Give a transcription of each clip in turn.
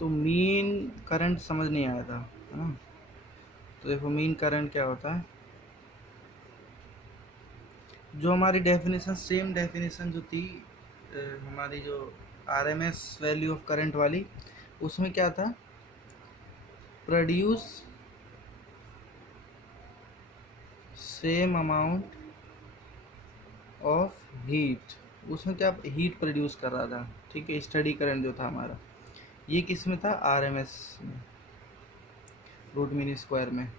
तो mean current समझ नहीं आया था, है ना। तो देखो मीन करंट क्या होता है, जो हमारी डेफिनेशन, सेम डेफिनेशन जो थी हमारी जो आरएमएस वैल्यू ऑफ करंट वाली, उसमें क्या था, produce same amount of heat. उसमें क्या हीट प्रोड्यूस कर रहा था, ठीक है, स्टडी करंट जो था हमारा, ये किस में था, आरएमएस में, रूट मीन स्क्वायर में।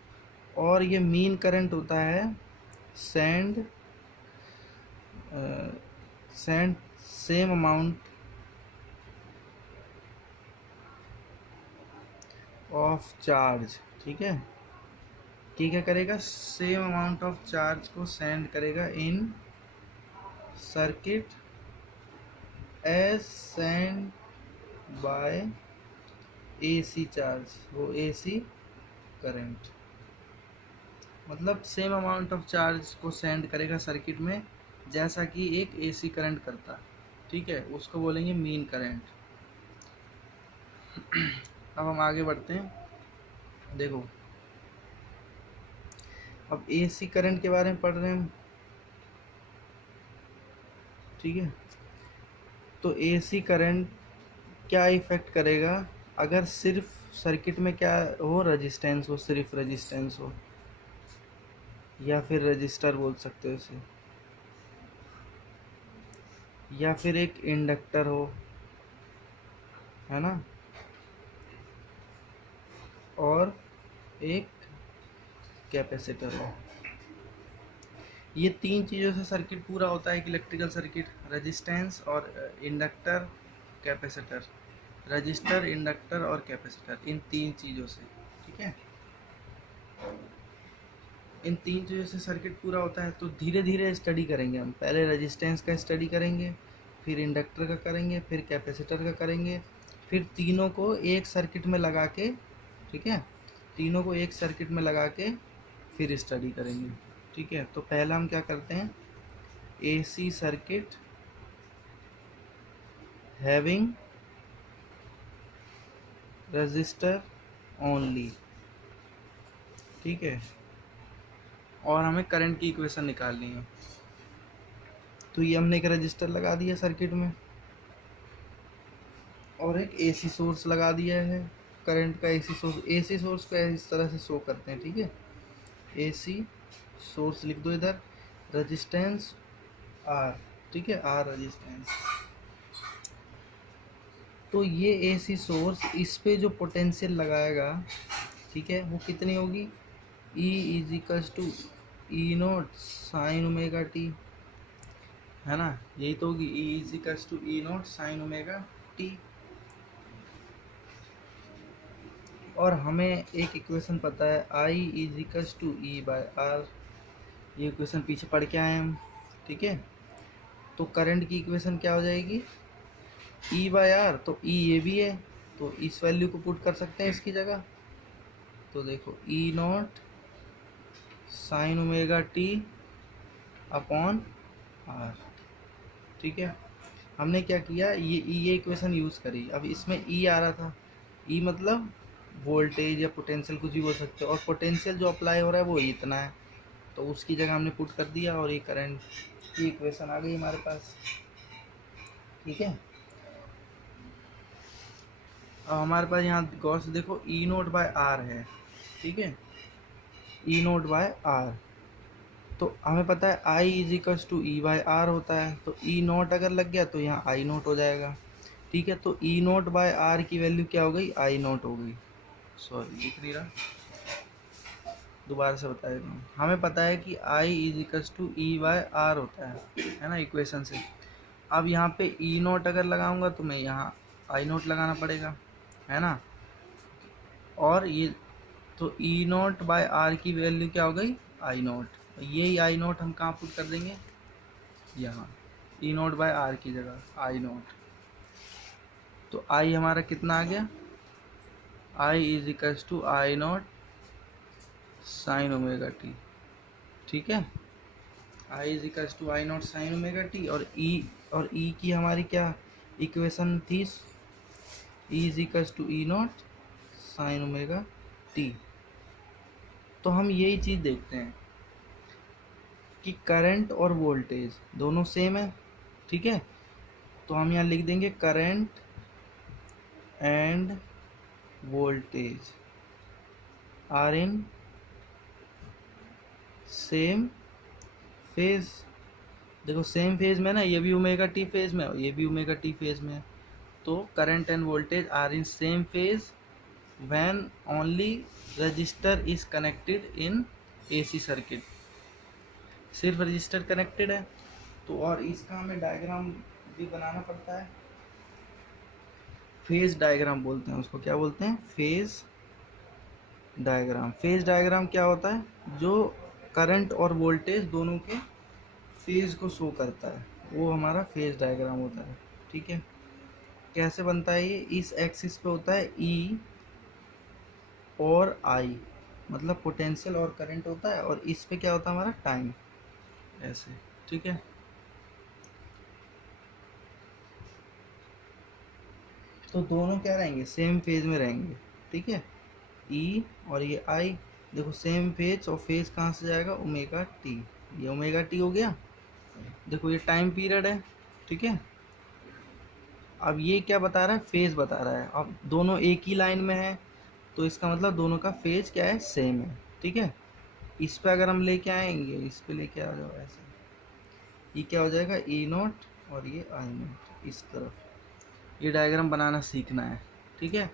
और ये मीन करंट होता है send send same amount of charge, ठीक है। कि क्या करेगा, सेम अमाउंट ऑफ चार्ज को सेंड करेगा in circuit as send by AC charge, वो एसी करंट, मतलब सेम अमाउंट ऑफ चार्ज को सेंड करेगा सर्किट में जैसा कि एक एसी करंट करता, ठीक है, उसको बोलेंगे मीन करंट। अब हम आगे बढ़ते हैं। देखो अब एसी करंट के बारे में पढ़ रहे हैं हम, ठीक है। तो एसी करंट क्या इफ़ेक्ट करेगा, अगर सिर्फ सर्किट में क्या हो, रेजिस्टेंस हो, सिर्फ रेजिस्टेंस हो, या फिर रजिस्टर बोल सकते हो इसे, या फिर एक इंडक्टर हो, है ना, और एक कैपेसिटर हो। ये तीन चीज़ों से सर्किट पूरा होता है, एक इलेक्ट्रिकल सर्किट, रेजिस्टेंस और इंडक्टर, कैपेसिटर, रजिस्टर, इंडक्टर और कैपेसिटर, इन तीन चीज़ों से, ठीक है। इन तीन चीज़ों से सर्किट पूरा होता है। तो धीरे धीरे स्टडी करेंगे हम, पहले रेजिस्टेंस का स्टडी करेंगे, फिर इंडक्टर का करेंगे, फिर कैपेसिटर का करेंगे, फिर तीनों को एक सर्किट में लगा के, ठीक है, तीनों को एक सर्किट में लगा के फिर स्टडी करेंगे, ठीक है। तो पहला हम क्या करते हैं, AC circuit having register only, ठीक है, और हमें करंट की इक्वेशन निकालनी है। तो ये हमने एक रजिस्टर लगा दिया सर्किट में और एक एसी सोर्स लगा दिया है, करंट का एसी सोर्स। एसी सोर्स को इस तरह से शो करते हैं, ठीक है, एसी सोर्स लिख दो इधर, रेजिस्टेंस आर, ठीक है, आर रेजिस्टेंस। तो ये एसी सोर्स, इस पे जो पोटेंशियल लगाएगा, ठीक है, वो कितनी होगी, E is equals to E naught sine omega t, है ना, यही तो होगी, E is equals to E naught sine omega t. और हमें एक इक्वेशन पता है, I is equals to E by R, ये इक्वेशन पीछे पढ़ के आए हम, ठीक है। तो करंट की इक्वेशन क्या हो जाएगी, ई बाय आर, तो ई ये भी है, तो इस वैल्यू को पुट कर सकते हैं इसकी जगह। तो देखो E naught sine omega t upon R, ठीक है। हमने क्या किया, ये इक्वेशन यूज़ करी। अब इसमें ई आ रहा था, ई मतलब वोल्टेज या पोटेंशियल कुछ भी बोल सकते हो, और पोटेंशियल जो अप्लाई हो रहा है वो इतना है, तो उसकी जगह हमने पुट कर दिया और ये करंट की इक्वेशन आ गई हमारे पास, ठीक है। अब हमारे पास यहाँ गौर से देखो ई नोट बाय आर है, ठीक है, ई नोट बाय आर। तो हमें पता है I is equals to E by R होता है, तो ई नोट अगर लग गया तो यहाँ आई नोट हो जाएगा, ठीक है। तो ई नोट बाय आर की वैल्यू क्या हो गई, आई नोट हो गई, सॉरी लिख नहीं रहा, दोबारा से बता देता हूँ। हमें पता है कि I is equals to E by R होता है ना, इक्वेशन से। अब यहाँ पे ई नोट अगर लगाऊंगा तो मैं यहाँ आई नोट लगाना पड़ेगा, है ना। और ये तो ई नोट बाय आर की वैल्यू क्या हो गई, आई नोट। यही आई नोट हम कहाँ पुट कर देंगे, यहाँ, ई नोट बाय आर की जगह आई नोट। तो आई हमारा कितना आ गया, I is equals to I naught sine omega T, ठीक है, I is equals to I naught sine omega t. और ई की हमारी क्या इक्वेशन थी, E is equals to E naught sine omega T. तो हम यही चीज़ देखते हैं कि करंट और वोल्टेज दोनों सेम है, ठीक है। तो हम यहाँ लिख देंगे current and voltage are in same phase. देखो सेम फेज में ना, ये भी ओमेगा टी फेज में और ये भी ओमेगा टी फेज में है। तो current and voltage are in same phase when only resistor is connected in AC circuit. सिर्फ रजिस्टर कनेक्टेड है तो, और इसका हमें डायग्राम भी बनाना पड़ता है। फेज डायग्राम बोलते हैं उसको। क्या बोलते हैं? Phase diagram. फेज डायग्राम क्या होता है? जो करंट और वोल्टेज दोनों के फेज को शो करता है, वो हमारा फेज डायग्राम होता है, ठीक है। कैसे बनता है ये? इस एक्सिस पे होता है ई और आई, मतलब पोटेंशियल और करंट होता है, और इस पे क्या होता है हमारा? टाइम, ऐसे, ठीक है। तो दोनों क्या रहेंगे? सेम फेज में रहेंगे, ठीक है। ई और ये आई, देखो सेम फेज, और फेज कहाँ से जाएगा? Omega T. ये ओमेगा टी हो गया। देखो ये टाइम पीरियड है, ठीक है। अब ये क्या बता रहा है? फेज बता रहा है। अब दोनों एक ही लाइन में है तो इसका मतलब दोनों का फेज क्या है? सेम है, ठीक है। इस पे अगर हम लेके आएंगे, इस पे लेके आ जाओ ऐसे, ये क्या हो जाएगा? ई नॉट और ये आई नॉट इस तरफ। ये डायग्राम बनाना सीखना है, ठीक है।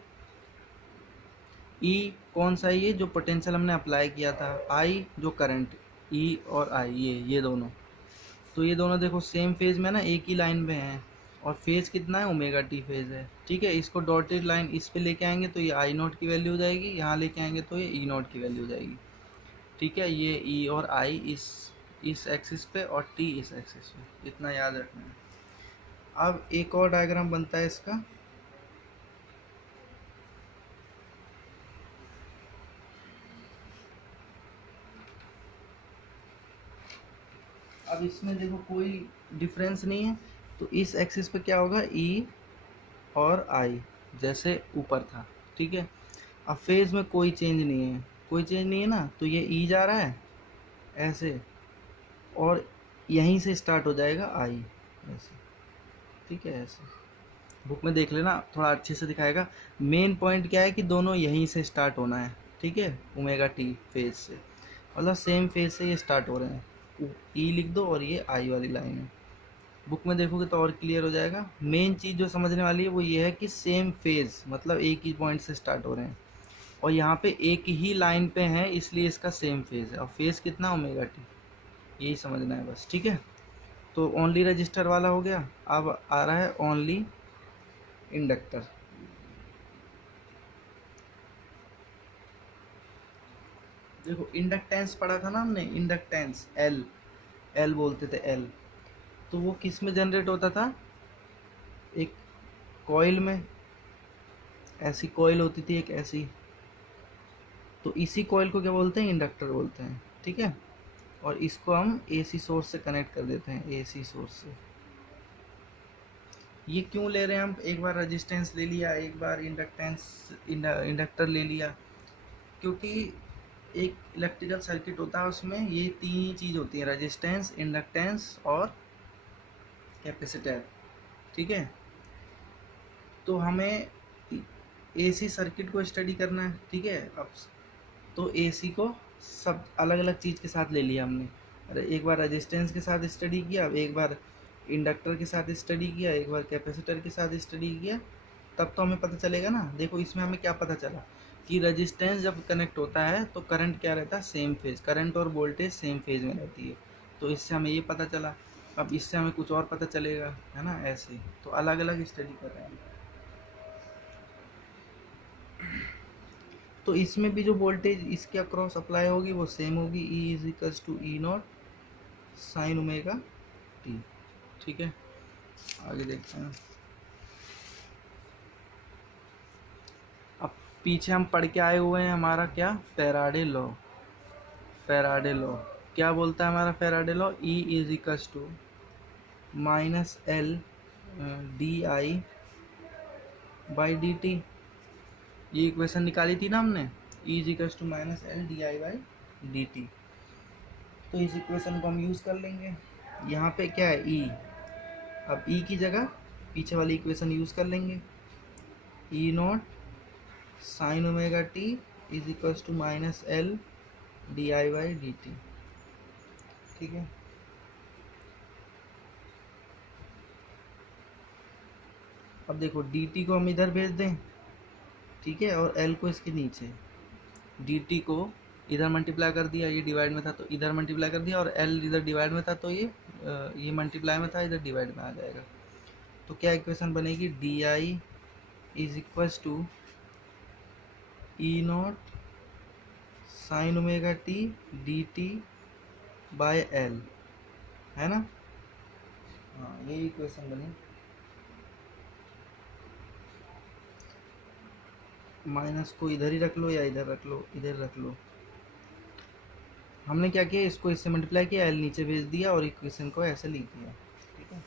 ई कौन सा? ये जो पोटेंशियल हमने अप्लाई किया था। आई जो करंट, ई और आई ये दोनों। तो ये दोनों देखो सेम फेज में ना, एक ही लाइन में है, और फेज कितना है? ओमेगा टी फेज है, ठीक है। इसको डॉटेड लाइन इस पे लेके आएंगे तो ये आई नॉट की वैल्यू हो जाएगी, यहाँ लेके आएंगे तो ये ई नॉट की वैल्यू हो जाएगी, ठीक है। ये ई और आई इस एक्सिस पे और टी इस एक्सिस पे, इतना याद रखना है। अब एक और डायग्राम बनता है इसका। अब इसमें देखो कोई डिफरेंस नहीं है, तो इस एक्सिस पे क्या होगा? ई और आई जैसे ऊपर था, ठीक है। अब फेज में कोई चेंज नहीं है, कोई चेंज नहीं है ना, तो ये ई जा रहा है ऐसे, और यहीं से स्टार्ट हो जाएगा आई, ऐसे, ठीक है। ऐसे बुक में देख लेना, थोड़ा अच्छे से दिखाएगा। मेन पॉइंट क्या है कि दोनों यहीं से स्टार्ट होना है, ठीक है, ओमेगा टी फेज से, मतलब सेम फेज से ये स्टार्ट हो रहे हैं। ई लिख दो और ये आई वाली लाइन है। बुक में देखोगे तो और क्लियर हो जाएगा। मेन चीज़ जो समझने वाली है वो ये है कि सेम फेज, मतलब एक ही पॉइंट से स्टार्ट हो रहे हैं, और यहाँ पे एक ही लाइन पे है, इसलिए इसका सेम फेज है। और फेज कितना? ओमेगा टी, यही समझना है बस, ठीक है। तो ओनली रजिस्टर वाला हो गया। अब आ रहा है ओनली इंडक्टर। देखो इंडक्टेंस पढ़ा था ना हमने, इंडक्टेंस एल, एल बोलते थे एल। तो वो किस में जनरेट होता था? एक कॉइल में, ऐसी कॉइल होती थी एक ऐसी, तो इसी कॉइल को क्या बोलते हैं? इंडक्टर बोलते हैं, ठीक है। और इसको हम एसी सोर्स से कनेक्ट कर देते हैं, एसी सोर्स से। ये क्यों ले रहे हैं हम? एक बार रेजिस्टेंस ले लिया, एक बार इंडक्टर ले लिया, क्योंकि एक इलेक्ट्रिकल सर्किट होता है, उसमें ये तीन ही चीज़ होती है: रेजिस्टेंस, इंडक्टेंस और कैपेसिटर, ठीक है। तो हमें एसी सर्किट को स्टडी करना है, ठीक है। अब तो एसी को सब अलग अलग चीज़ के साथ ले लिया हमने। अरे एक बार रेजिस्टेंस के साथ स्टडी किया, एक बार इंडक्टर के साथ स्टडी किया, एक बार कैपेसिटर के साथ स्टडी किया, तब तो हमें पता चलेगा ना। देखो इसमें हमें क्या पता चला कि रेजिस्टेंस जब कनेक्ट होता है तो करंट क्या रहता है? Same phase. करंट और वोल्टेज सेम फेज में रहती है, तो इससे हमें ये पता चला। अब इससे हमें कुछ और पता चलेगा, है ना, ऐसे। तो अलग अलग स्टडी कर रहे हैं। तो इसमें भी जो वोल्टेज इसके अक्रॉस अप्लाई होगी वो सेम होगी, E is equals to E naught sine omega T, ठीक है। आगे देखते हैं। अब पीछे हम पढ़ के आए हुए हैं हमारा क्या? Faraday law. फैराडे लॉ क्या बोलता है हमारा? Faraday law E is equals to minus L D I by D T, ये इक्वेशन निकाली थी ना हमने, E is equals to minus L D I by D T. तो इस इक्वेशन को हम यूज़ कर लेंगे। यहाँ पे क्या है ई, अब ई की जगह पीछे वाली इक्वेशन यूज़ कर लेंगे, E naught sine omega t is equals to minus L D I by D t. ठीक है, अब देखो डी टी को हम इधर भेज दें, ठीक है, और एल को इसके नीचे, डी टी को इधर मल्टीप्लाई कर दिया, ये डिवाइड में था तो इधर मल्टीप्लाई कर दिया, और एल इधर डिवाइड में था तो ये मल्टीप्लाई में था, इधर डिवाइड में आ जाएगा। तो क्या इक्वेशन बनेगी, D I is equals to E naught sine omega T D T by L, है ना। हाँ, ये इक्वेशन बनी। माइनस को इधर ही रख लो या इधर रख लो, इधर रख लो। हमने क्या किया, इसको इससे मल्टीप्लाई किया, एल नीचे भेज दिया और इक्वेशन को ऐसे लिख दिया। ठीक है,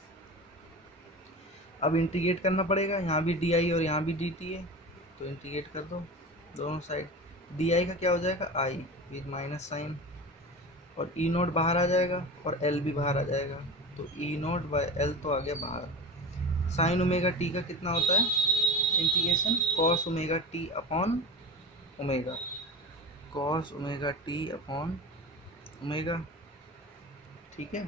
अब इंटीग्रेट करना पड़ेगा, यहाँ भी डी आई और यहाँ भी डी टी है, तो इंटीग्रेट कर दो दोनों साइड। डी आई का क्या हो जाएगा, आई विद माइनस साइन, और ई नोट बाहर आ जाएगा और एल भी बाहर आ जाएगा, तो ई नोट बाय एल तो आ गया बाहर। साइन ओमेगा टी का कितना होता है integration, cos omega t upon omega, cos omega t upon omega. ठीक है,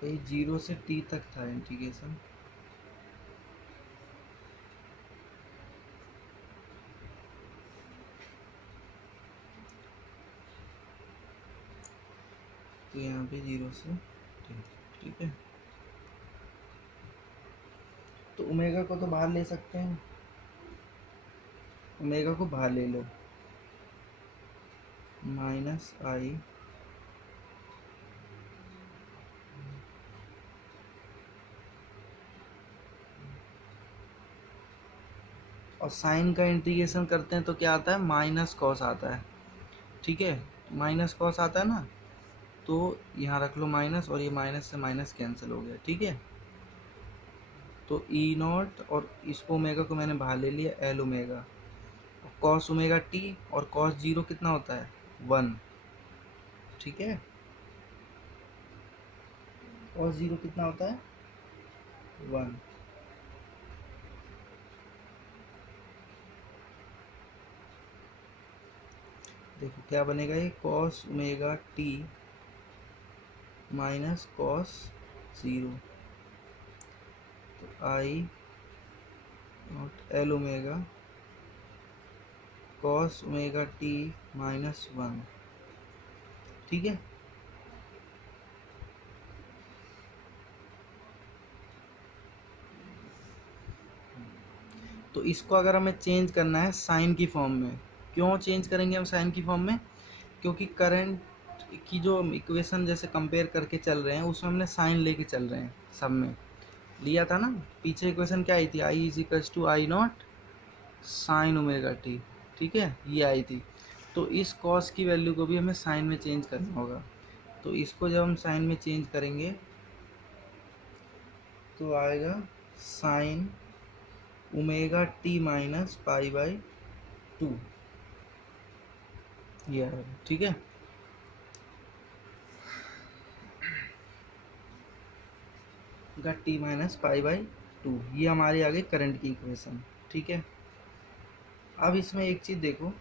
तो ये 0 से t तक था इंटीग्रेशन। तो यहाँ पे 0 से t, ठीक है। तो ओमेगा को तो बाहर ले सकते हैं, ओमेगा को बाहर ले लो, माइनस आई और साइन का इंटीग्रेशन करते हैं तो क्या आता है, माइनस कॉस आता है। ठीक है, माइनस कॉस आता है ना, तो यहाँ रख लो माइनस, और ये माइनस से माइनस कैंसिल हो गया। ठीक है, तो ई नॉट और इसको ओमेगा को मैंने बाहर ले लिया, L omega, cos omega t, और कॉस 0 कितना होता है 1। ठीक है, कॉस 0 कितना होता है 1। देखो क्या बनेगा, ये cos omega t minus cos 0, तो I naught L omega cos omega t minus 1। ठीक है, तो इसको अगर हमें चेंज करना है साइन की फॉर्म में, क्यों चेंज करेंगे हम साइन की फॉर्म में, क्योंकि करंट की जो इक्वेशन जैसे कंपेयर करके चल रहे हैं उसमें हमने साइन लेके चल रहे हैं, सब में लिया था ना। पीछे इक्वेशन क्या आई थी, I is equals to I naught sine omega T. ठीक है, ये आई थी। तो इस कॉस की वैल्यू को भी हमें साइन में चेंज करना होगा, तो इसको जब हम साइन में चेंज करेंगे तो आएगा sign omega t minus pi by 2, ये आएगा। ठीक है, टी माइनस पाई बाई 2, ये हमारी आ गई करंट की इक्वेशन। ठीक है, अब इसमें एक चीज़ देखो,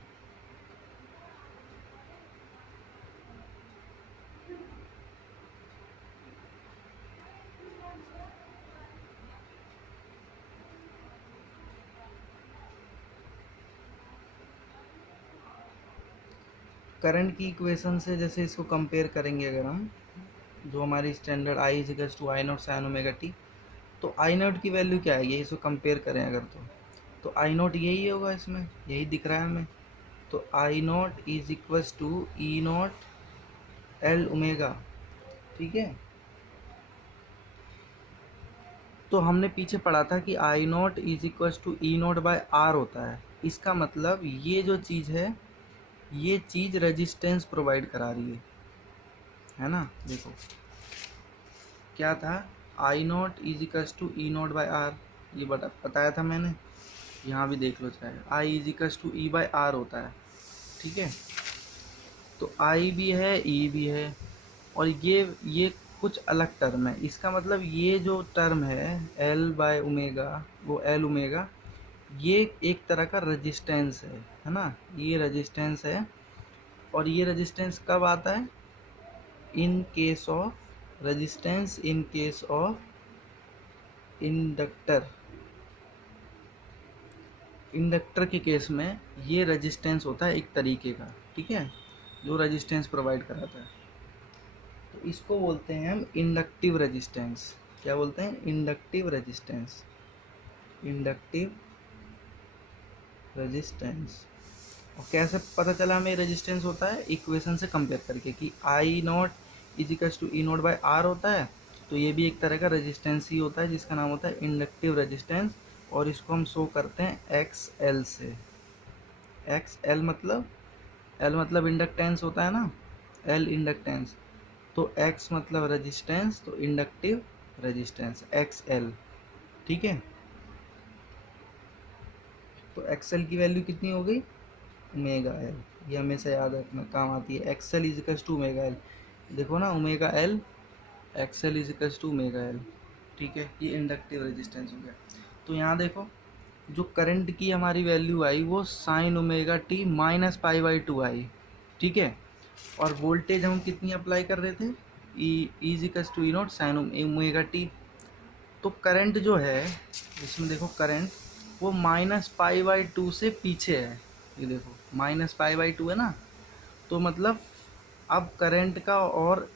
करंट की इक्वेशन से जैसे इसको कंपेयर करेंगे अगर हम, जो हमारी standard I is equals to I naught sine omega T, तो आई नॉट की वैल्यू क्या है, ये इसको कंपेयर करें अगर, तो आई नॉट यही होगा, इसमें यही दिख रहा है हमें। तो I naught is equals to E naught L omega. ठीक है, तो हमने पीछे पढ़ा था कि I naught is equals to E naught by R होता है। इसका मतलब ये जो चीज़ है, ये चीज़ रेजिस्टेंस प्रोवाइड करा रही है ना। देखो क्या था, I naught is equals to E naught by R, ये बताया था मैंने, यहाँ भी देख लो चाहे, I is equals to E by R होता है, ठीक है। तो आई भी है ई भी है, और ये कुछ अलग टर्म है, इसका मतलब ये जो टर्म है एल बाय ओमेगा, वो एल ओमेगा, ये एक तरह का रेजिस्टेंस है ना, ये रेजिस्टेंस है। और ये रेजिस्टेंस कब आता है? इन case of resistance, in case of inductor, inductor के केस में ये रेजिस्टेंस होता है एक तरीके का, ठीक है, जो रेजिस्टेंस प्रोवाइड कराता है। तो इसको बोलते हैं हम इंडक्टिव रेजिस्टेंस। क्या बोलते हैं? Inductive resistance, inductive resistance. और कैसे पता चला हमें रेजिस्टेंस होता है? इक्वेशन से कंपेयर करके कि I naught is equals to E naught by R होता है, तो ये भी एक तरह का रेजिस्टेंस ही होता है जिसका नाम होता है इंडक्टिव रेजिस्टेंस, और इसको हम शो करते हैं एक्स एल से। एक्स एल मतलब इंडक्टेंस होता है ना, एल इंडक्टेंस, तो एक्स मतलब रेजिस्टेंस, तो इंडक्टिव रेजिस्टेंस एक्स एल, ठीक है। तो एक्स एल की वैल्यू कितनी हो गई? ओमेगा एल, ये हमेशा याद रखना काम आती है। X L is equals to omega L, देखो ना, omega L X L is equals to omega L, ठीक है। ये इंडक्टिव रेजिस्टेंस हो गया। तो यहाँ देखो, जो करंट की हमारी वैल्यू आई वो sine omega t minus pi by two आई, ठीक है। और वोल्टेज हम कितनी अप्लाई कर रहे थे? E is equals to E naught sine omega T. तो करंट जो है इसमें देखो, करंट वो माइनस पाई बाई टू से पीछे है, ये देखो माइनस पाई बाई टू है ना, तो मतलब अब करंट का, और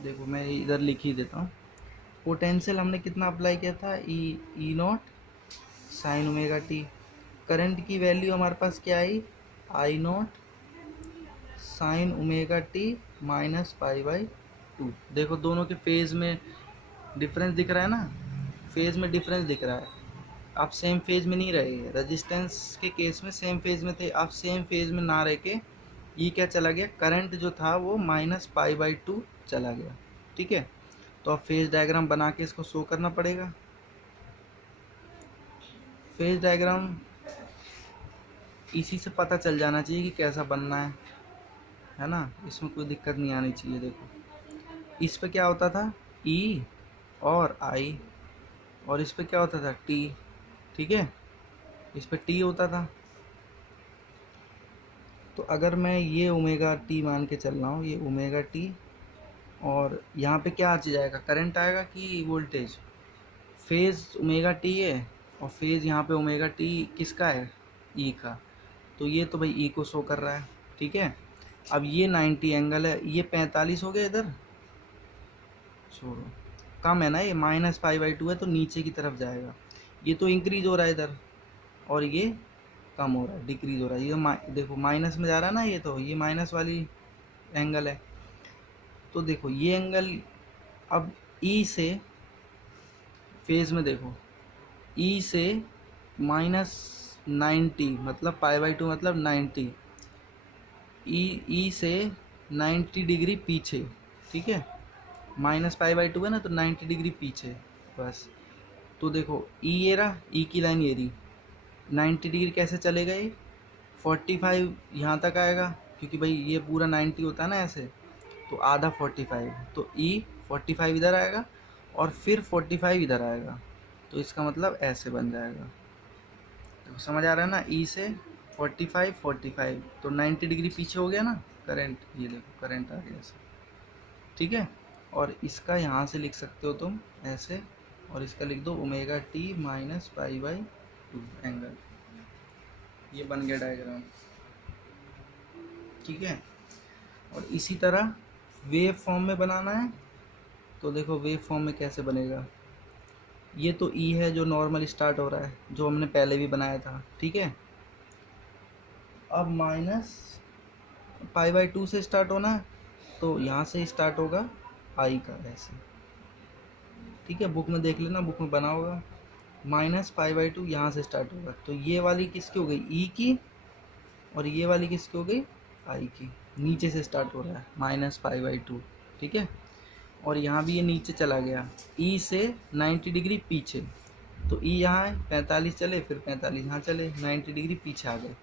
देखो मैं इधर लिख ही देता हूँ, पोटेंशियल हमने कितना अप्लाई किया था? E naught sine omega t. Current की वैल्यू हमारे पास क्या आई? I naught sine omega t minus pi by two. देखो दोनों के फेज में डिफरेंस दिख रहा है ना, फेज में डिफरेंस दिख रहा है। आप सेम फेज में नहीं रहे, रेजिस्टेंस के केस में सेम फेज में थे, आप सेम फेज में ना रह के ये क्या चला गया, करंट जो था वो माइनस पाई बाई टू चला गया, ठीक है। तो अब फेज डायग्राम बना के इसको शो करना पड़ेगा। फेज डायग्राम इसी से पता चल जाना चाहिए कि कैसा बनना है ना, इसमें कोई दिक्कत नहीं आनी चाहिए। देखो इस पे क्या होता था? ई और आई, और इस पे क्या होता था? टी, ठीक है, इस पे टी होता था। तो अगर मैं ये ओमेगा टी मान के चल रहा हूँ, ये ओमेगा टी, और यहाँ पे क्या आ जाएगा? करंट आएगा कि वोल्टेज? फेज ओमेगा टी है, और फेज यहाँ पे ओमेगा टी किसका है? ई का। तो ये तो भाई ई को शो कर रहा है, ठीक है। अब ये 90 एंगल है, ये 45 हो गया, इधर छोड़ो, कम है ना, ये माइनस पाई बाई टू है तो नीचे की तरफ जाएगा। ये तो इंक्रीज हो रहा है इधर, और ये कम हो रहा है, डिक्रीज हो रहा है। ये देखो माइनस में जा रहा है ना, ये तो ये माइनस वाली एंगल है। तो देखो ये एंगल अब ई से, फेज में देखो, ई से माइनस 90 मतलब पाई बाई टू मतलब 90, ई से 90 डिग्री पीछे, ठीक है, माइनस पाई बाई टू है ना, तो 90 डिग्री पीछे बस। तो देखो ई ये रहा, ई की लाइन ये रही, 90 डिग्री कैसे चलेगा? ये 45 यहाँ तक आएगा, क्योंकि भाई ये पूरा 90 होता है ना ऐसे, तो आधा 45, तो ई 45 इधर आएगा और फिर 45 इधर आएगा, तो इसका मतलब ऐसे बन जाएगा। तो समझ आ रहा है ना, ई से 45 तो 90 डिग्री पीछे हो गया ना करंट, ये देखो करंट आ गया ऐसे, ठीक है। और इसका यहाँ से लिख सकते हो तुम ऐसे, और इसका लिख दो omega t minus pi by to angle, ये बन गया डायग्राम, ठीक है। और इसी तरह वेव फॉर्म में बनाना है, तो देखो वेव फॉर्म में कैसे बनेगा। ये तो ई है जो नॉर्मल स्टार्ट हो रहा है, जो हमने पहले भी बनाया था, ठीक है। अब माइनस पाई बाई टू से स्टार्ट होना है, तो यहाँ से स्टार्ट होगा आई का ऐसे, ठीक है, बुक में देख लेना, बुक में बना होगा। माइनस पाई बाई टू यहाँ से स्टार्ट होगा, तो ये वाली किसकी हो गई? ई की, और ये वाली किसकी हो गई? आई की। नीचे से स्टार्ट हो रहा है माइनस पाई बाई टू, ठीक है। और यहाँ भी ये नीचे चला गया, ई से 90 डिग्री पीछे, तो ई यहाँ है 45 चले, फिर 45 यहाँ चले, 90 डिग्री पीछे आ गए।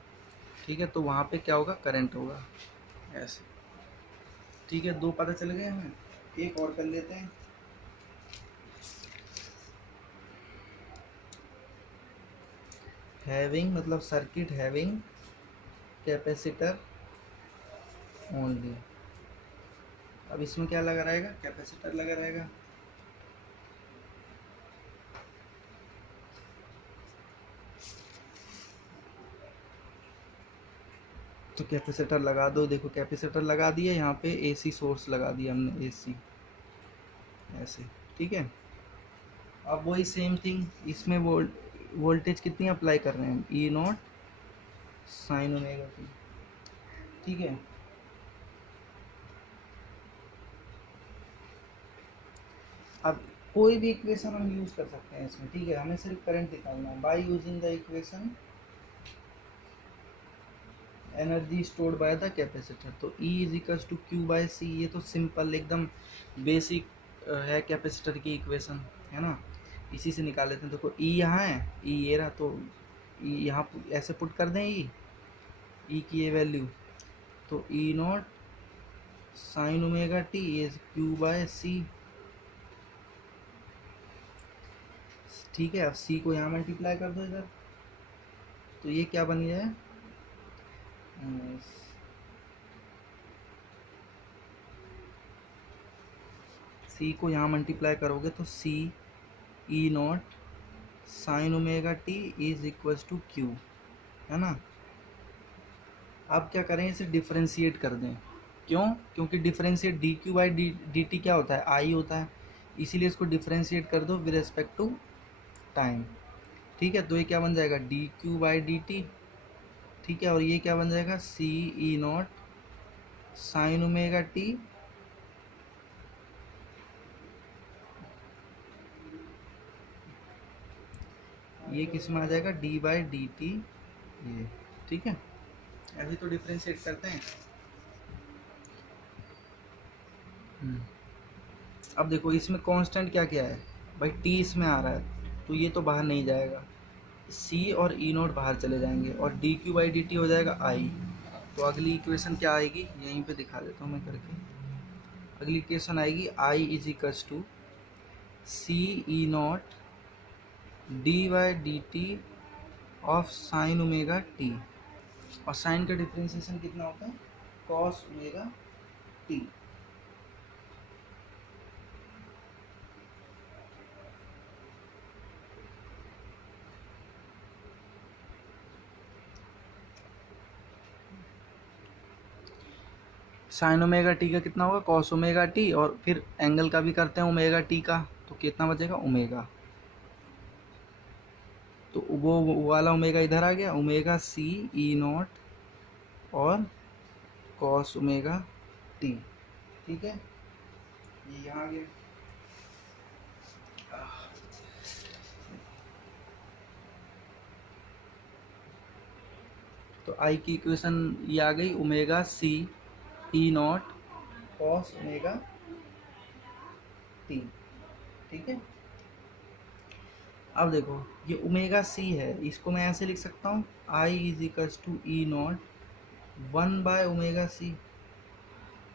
ठीक है, तो वहाँ पे क्या होगा, करंट होगा ऐसे। ठीक है, 2 पता चल गए हमें। एक और कर लेते हैं। हैविंग मतलब सर्किट हैविंग कैपेसिटर ओनली। अब इसमें क्या लगा रहेगा, कैपेसिटर लगा रहेगा। तो कैपेसिटर लगा दो। देखो कैपेसिटर लगा दिया, यहाँ पे एसी सोर्स लगा दिया हमने, एसी ऐसे। ठीक है, अब वही सेम थिंग इसमें वोल्टेज कितनी अप्लाई कर रहे हैं, ई नॉट साइन ओमेगा टी। ठीक है, अब कोई भी इक्वेशन हम यूज कर सकते हैं इसमें। ठीक है, हमें सिर्फ करंट निकालना है by using the equation energy stored by the capacitor. तो E is equals to Q by C. ये तो सिंपल एकदम बेसिक है कैपेसिटर की इक्वेशन, है ना। इसी से निकाल लेते हैं। देखो E यहाँ है, E ये रहा, तो E यहाँ ऐसे पुट कर दें, E की ये वैल्यू, तो E naught sine omega t is Q by C. ठीक है, अब C को यहाँ मल्टीप्लाई कर दो इधर, तो ये क्या बन गया है, सी को यहाँ मल्टीप्लाई करोगे तो C E naught sine omega t is equals to Q, है ना। अब क्या करें, इसे डिफरेंशिएट कर दें। क्यों, क्योंकि differentiate D Q by D T क्या होता है, आई होता है, इसीलिए इसको डिफरेंशिएट कर दो विद रिस्पेक्ट टू टाइम। ठीक है, तो ये क्या बन जाएगा, D Q by D t. ठीक है, और ये क्या बन जाएगा, सी E naught sine omega T ये किस में आ जाएगा, डी बाई डी टी ये। ठीक है, ऐसे तो डिफरेंशिएट करते हैं। अब देखो इसमें कांस्टेंट क्या क्या है भाई, टी इसमें आ रहा है, तो ये तो बाहर नहीं जाएगा, सी और ई नॉट बाहर चले जाएंगे, और D Q by D T हो जाएगा आई। तो अगली इक्वेशन क्या आएगी, यहीं पे दिखा देता हूँ मैं करके। अगली इक्वेशन आएगी I is equals to C E naught d by D t of sine omega t, और साइन का डिफ्रेंसिएशन कितना होता है, cos omega t. Sine omega t का कितना होगा, कॉस ओमेगा टी, और फिर एंगल का भी करते हैं ओमेगा टी का, तो कितना बचेगा, ओमेगा। तो वो वाला ओमेगा इधर आ गया, ओमेगा सी ई नॉट और कॉस ओमेगा टी। ठीक है, ये यहाँ आ गया। तो आई की इक्वेशन ये आ गई, omega C E naught cos omega T. ठीक है, अब देखो ये ओमेगा सी है, इसको मैं ऐसे लिख सकता हूँ, I is equals to E naught 1 by omega C,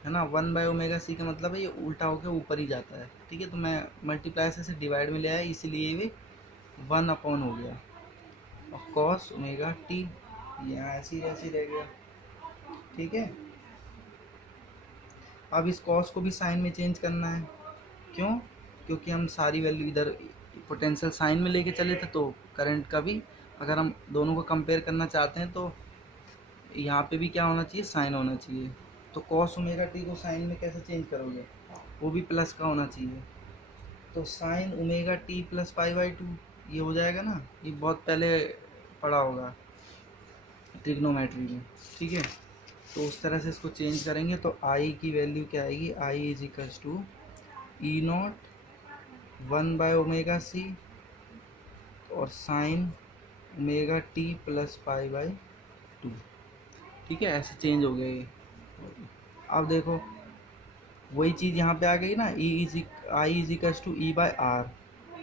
है ना। 1 बाय ओमेगा सी का मतलब है ये उल्टा होकर ऊपर ही जाता है। ठीक है, तो मैं मल्टीप्लाई से डिवाइड में ले आया, इसीलिए ये 1 अपॉन हो गया, और कॉस ओमेगा टी यहाँ ऐसे ही रह गया। ठीक है, अब इस कॉस को भी साइन में चेंज करना है। क्यों, क्योंकि हम सारी वैल्यू इधर पोटेंशियल साइन में लेके चले थे, तो करंट का भी अगर हम दोनों को कंपेयर करना चाहते हैं तो यहाँ पे भी क्या होना चाहिए, साइन होना चाहिए। तो कॉस ओमेगा टी को साइन में कैसे चेंज करोगे, वो भी प्लस का होना चाहिए। तो sign omega t plus pi by 2 ये हो जाएगा ना, ये बहुत पहले पढ़ा होगा ट्रिग्नोमेट्री में। ठीक है, तो उस तरह से इसको चेंज करेंगे, तो आई की वैल्यू क्या आएगी, I is equals to E naught 1 by omega C और sine omega t plus pi by 2। ठीक है, ऐसे चेंज हो गया ये। अब देखो वही चीज़ यहाँ पे आ गई ना, I is equal to E by R.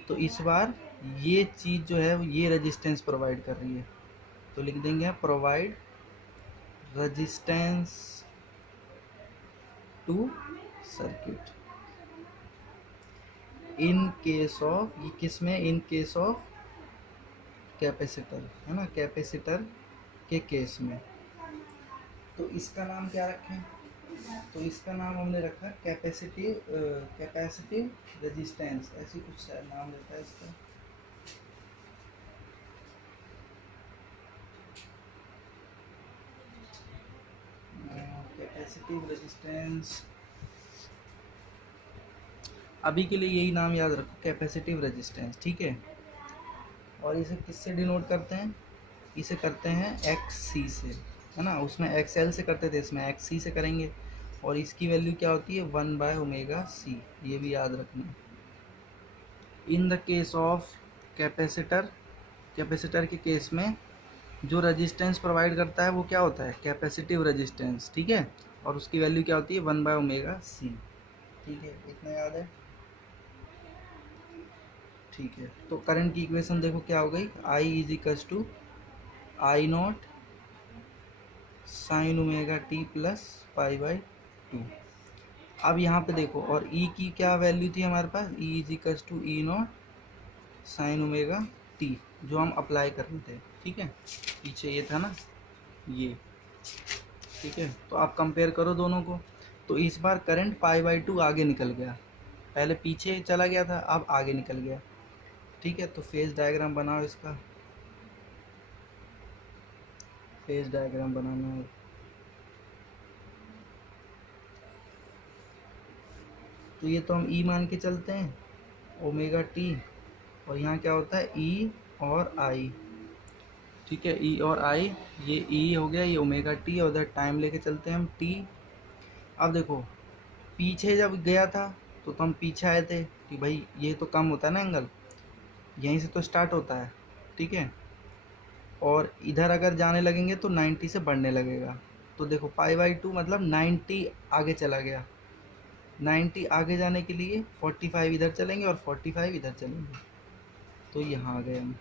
तो इस बार ये चीज़ जो है ये रेजिस्टेंस प्रोवाइड कर रही है, तो लिख देंगे provide resistance to circuit in case of, ये किस में, इन केस ऑफ कैपेसिटर, है ना, कैपेसिटर के केस में। तो इसका नाम क्या रखें, तो इसका नाम हमने रखा कैपेसिटिव रेजिस्टेंस, ऐसी कुछ नाम रहता है इसका। कैपेसिटिव रेजिस्टेंस, अभी के लिए यही नाम याद रखो, कैपेसिटिव रेजिस्टेंस, ठीक है। और इसे किससे डिनोट करते हैं, इसे करते हैं एक्स सी से, है ना, उसमें एक्स एल से करते थे, इसमें एक्स सी से करेंगे। और इसकी वैल्यू क्या होती है, 1/ओमेगा सी, ये भी याद रखना। In the case of capacitor, capacitor के केस में जो रेजिस्टेंस प्रोवाइड करता है वो क्या होता है, कैपेसिटिव रेजिस्टेंस, ठीक है। और उसकी वैल्यू क्या होती है, 1/ओमेगा सी, ठीक है, इतना याद है, ठीक है। तो करंट की इक्वेशन देखो क्या हो गई, I is equals to I naught sine omega t plus π/2। अब यहाँ पे देखो, और ई की क्या वैल्यू थी हमारे पास, E is equals to E naught sine omega t, जो हम अप्लाई कर रहे थे, ठीक है, पीछे ये था ना ये, ठीक है। तो आप कंपेयर करो दोनों को, तो इस बार करंट π/2 आगे निकल गया, पहले पीछे चला गया था, अब आगे निकल गया, ठीक है। तो फेज डायग्राम बनाओ, इसका फेज डायग्राम बनाना है। तो ये तो हम ई मान के चलते हैं, ओमेगा टी, और यहाँ क्या होता है ई और आई, ठीक है, ई और आई, ये ई हो गया, ये ओमेगा टी, और उधर टाइम लेके चलते हैं हम टी। अब देखो पीछे जब गया था तो हम पीछे आए थे कि भाई ये तो कम होता है ना एंगल, यहीं से तो स्टार्ट होता है, ठीक है। और इधर अगर जाने लगेंगे तो 90 से बढ़ने लगेगा। तो देखो π/2 मतलब 90 आगे चला गया, 90 आगे जाने के लिए 45 इधर चलेंगे और 45 इधर चलेंगे, तो यहाँ आ गए हम,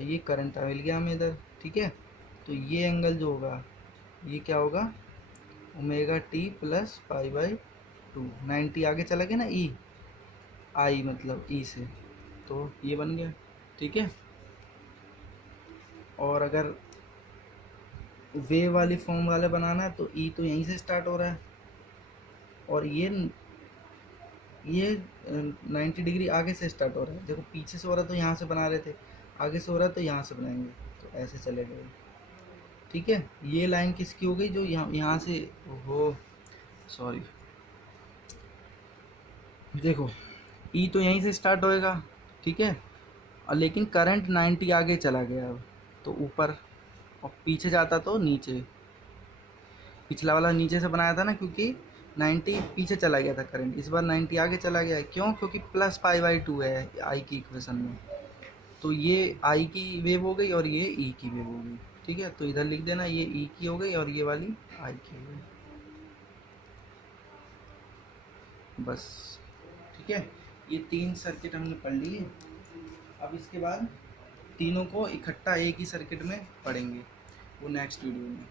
ये करंट मिल गया हमें इधर, ठीक है। तो ये एंगल जो होगा ये क्या होगा, ओमेगा टी प्लस π/2, 90 आगे चला गया ना ई, आई मतलब ई से, तो ये बन गया, ठीक है। और अगर वेव वाली फॉर्म वाले बनाना है तो ई तो यहीं से स्टार्ट हो रहा है, और ये 90 डिग्री आगे से स्टार्ट हो रहा है, देखो पीछे से हो रहा है तो यहाँ से बना रहे थे, आगे से हो रहा है तो यहाँ से बनाएंगे, तो ऐसे चले गए, ठीक है। ये लाइन किसकी हो गई, जो यहाँ से हो, सॉरी, देखो ई तो यहीं से स्टार्ट होएगा, ठीक है, और लेकिन करंट 90 आगे चला गया अब, तो ऊपर, और पीछे जाता तो नीचे, पिछला वाला नीचे से बनाया था ना, क्योंकि 90 पीछे चला गया था करंट, इस बार 90 आगे चला गया है, क्यों, क्योंकि प्लस π/2 है आई की इक्वेशन में। तो ये आई की वेव हो गई और ये ई की वेव हो गई, ठीक है। तो इधर लिख देना, ये ई की हो गई और ये वाली आई की हो गई, बस, ठीक है। ये 3 सर्किट हमने पढ़ लिए। अब इसके बाद तीनों को इकट्ठा एक ही सर्किट में पढ़ेंगे, वो नेक्स्ट वीडियो में।